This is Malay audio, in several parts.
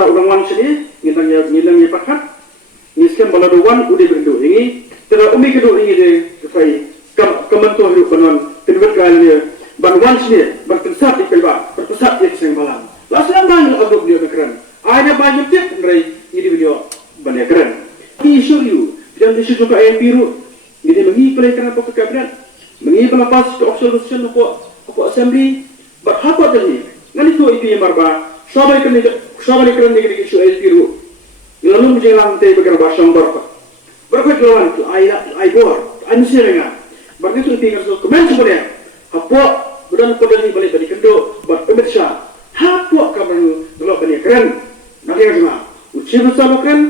mata ulangan sini ngilang ya pakat ngiskan baladuan udah berdua ini terus umi kedua ini deh kafai kementua hidup banon kedua kali banwan sini berpesat di pelba berpesat di sengbalan langsung banyak aduk dia keren ada banyak tip dari ini video banyak keren isu you dan isu juga yang biru ini mengi pelakon apa kabinet mengi pelapas ke observation apa assembly berhapa tadi nanti tu itu yang marba sabai keren dengan isu yang biru lalu menjelang teh bergerak sambor berkat lawan tu ai bor anjir dengan berarti tu tinggal so komen sebenarnya apa budan pada ni balik balik kendo buat pemirsa apa kamu kalau banyak keren nanti semua uci besar keren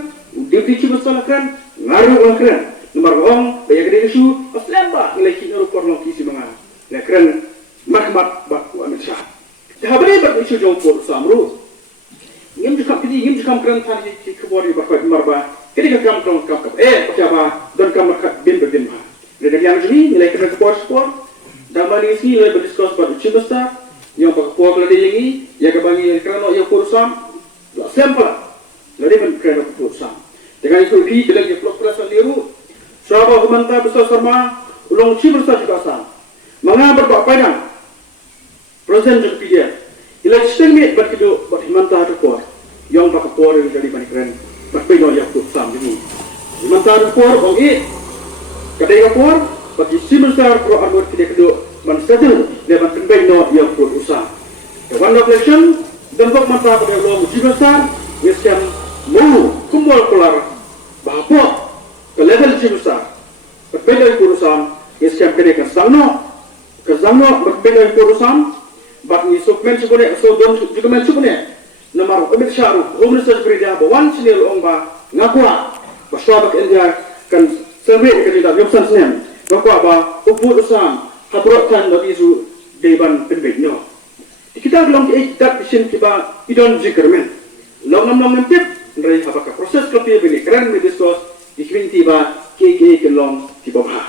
duty besar keren ngaruh keren nomor orang banyak dari isu aslemba nilai kita rupor long kisi mengal keren makmat baku pemirsa habis ber isu jauh por samru ingin juga keren tadi di kebori bakat marba ketika kamu apa dan kamu bin berdimah dari yang ini nilai keren sport dalam ini nilai berdiskus pada uci besar yang pakai puak lagi ini ya kebangi kerana yang kurusam sampel lagi kerana kurusam dengan itu di dalam blok perasaan liru sahabat mantap besar sama ulang uci besar juga sam mengapa berpakaian present juga dia election ni berkido berhimanta rekor yang pakai puak yang jadi banyak keren berpindah yang kurusam ini himanta rekor bagi ketika puak bagi si besar pro armor tidak kedua menstabil dengan pembina yang berusaha. Dewan reflection dan mata pada long uji besar, wisdom mau kumpul kelar bahwa ke level uji besar berbeda urusan wisdom kena kesangno berbeda urusan bagi sukmen sebenarnya so don juga men sebenarnya nomor Amir Syahrul rumah sebenarnya bawan sini longba ngakua bahwa India kan survei kerja Yomsan Senem ngakua bah urusan haturatan bagi isu dewan penbednya. Kita belum ikat isin tiba idon zikermen. Long tip dari apakah proses kopi beli keren medistos dikini tiba keke kelong tiba bah.